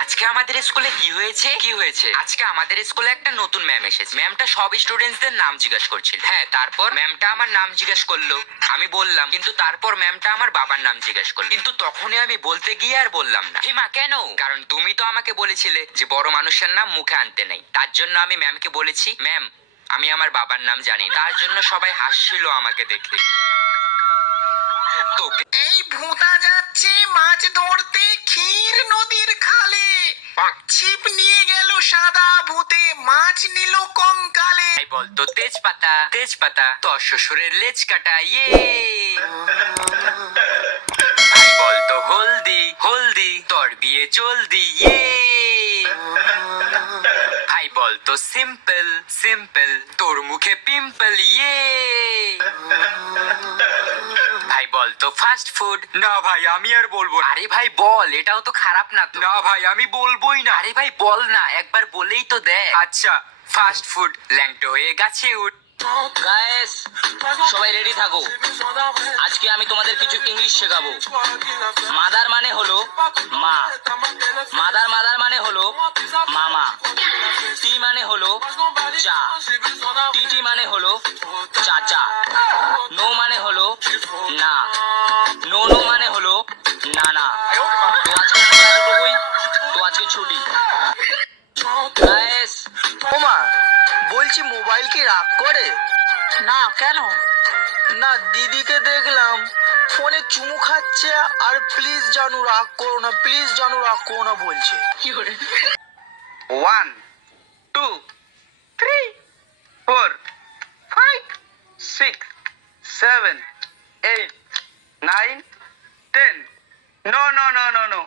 আজকে আমাদের স্কুলে কি হয়েছে আজকে আমাদের স্কুলে একটা নতুন ম্যাম এসেছে। ম্যামটা সব স্টুডেন্টসদের নাম জিজ্ঞাসা করছিল। হ্যাঁ, তারপর ম্যামটা আমার নাম জিজ্ঞেস করলো, আমি বললাম, কিন্তু তারপর ম্যামটা আমার বাবার নাম জিজ্ঞেস করলো, কিন্তু তখনই আমি বলতে গিয়ে আর বললাম না। হিমা, কেন? কারণ তুমি তো আমাকে বলেছিলে যে বড় মানুষের নাম মুখে আনতে নেই। তার জন্য আমি ম্যামকে বলেছি, ম্যাম আমি আমার বাবার নাম জানি না। তার জন্য সবাই হাসছিল আমাকে দেখে। তোকে এই ভূতা যাচ্ছে মাছ ধরতে ক্ষীর নদীর খালে, ছিপ নিয়ে গেল সাদা ভূতে, মাছ নিল কঙ্কালে। তাই বলতো তেজপাতা তোর শ্বশুরের লেজ কাটা, ইয়ে। তাই বলতো হলদি তোর বিয়ে জলদি, ইয়ে। ভাই বলতো সিম্পল তোর মুখে পিম্পল, ইয়ে। ভাই বলতো ফাস্ট ফুড। না ভাই আমি আর বলবো না। আরে ভাই বল, এটাও তো খারাপ না তো। না ভাই আমি বলবোই না। আরে ভাই বল না, একবার বলেই তো দেখ। আচ্ছা, ফাস্ট ফুড। ল্যাংটো হয়ে গাছে উঠ। গাইস, সবাই রেডি থাকো। আজকে আমি তোমাদের কিছু ইংলিশ শেখাবো। মাদার মানে হলো মা, মাদার মানে হলো মামা, টি মানে হলো চা, টিটি মানে হলো চাচা, নো মানে হলো না, নো মানে হলো নানা। তো আজকে এতটুকুই, তো আজকে ছুটি। গাইস, ওমা, বলছি মোবাইল কি রাগ করে? না কেন? না, দিদিকে দেখলাম ফোনে চুমু খাচ্ছে আর প্লিজ জানু রাগ করো না, প্লিজ জানু রাগ করো না বলছে। 1 2 3 4 5 6 7 8 9 10 no no no no no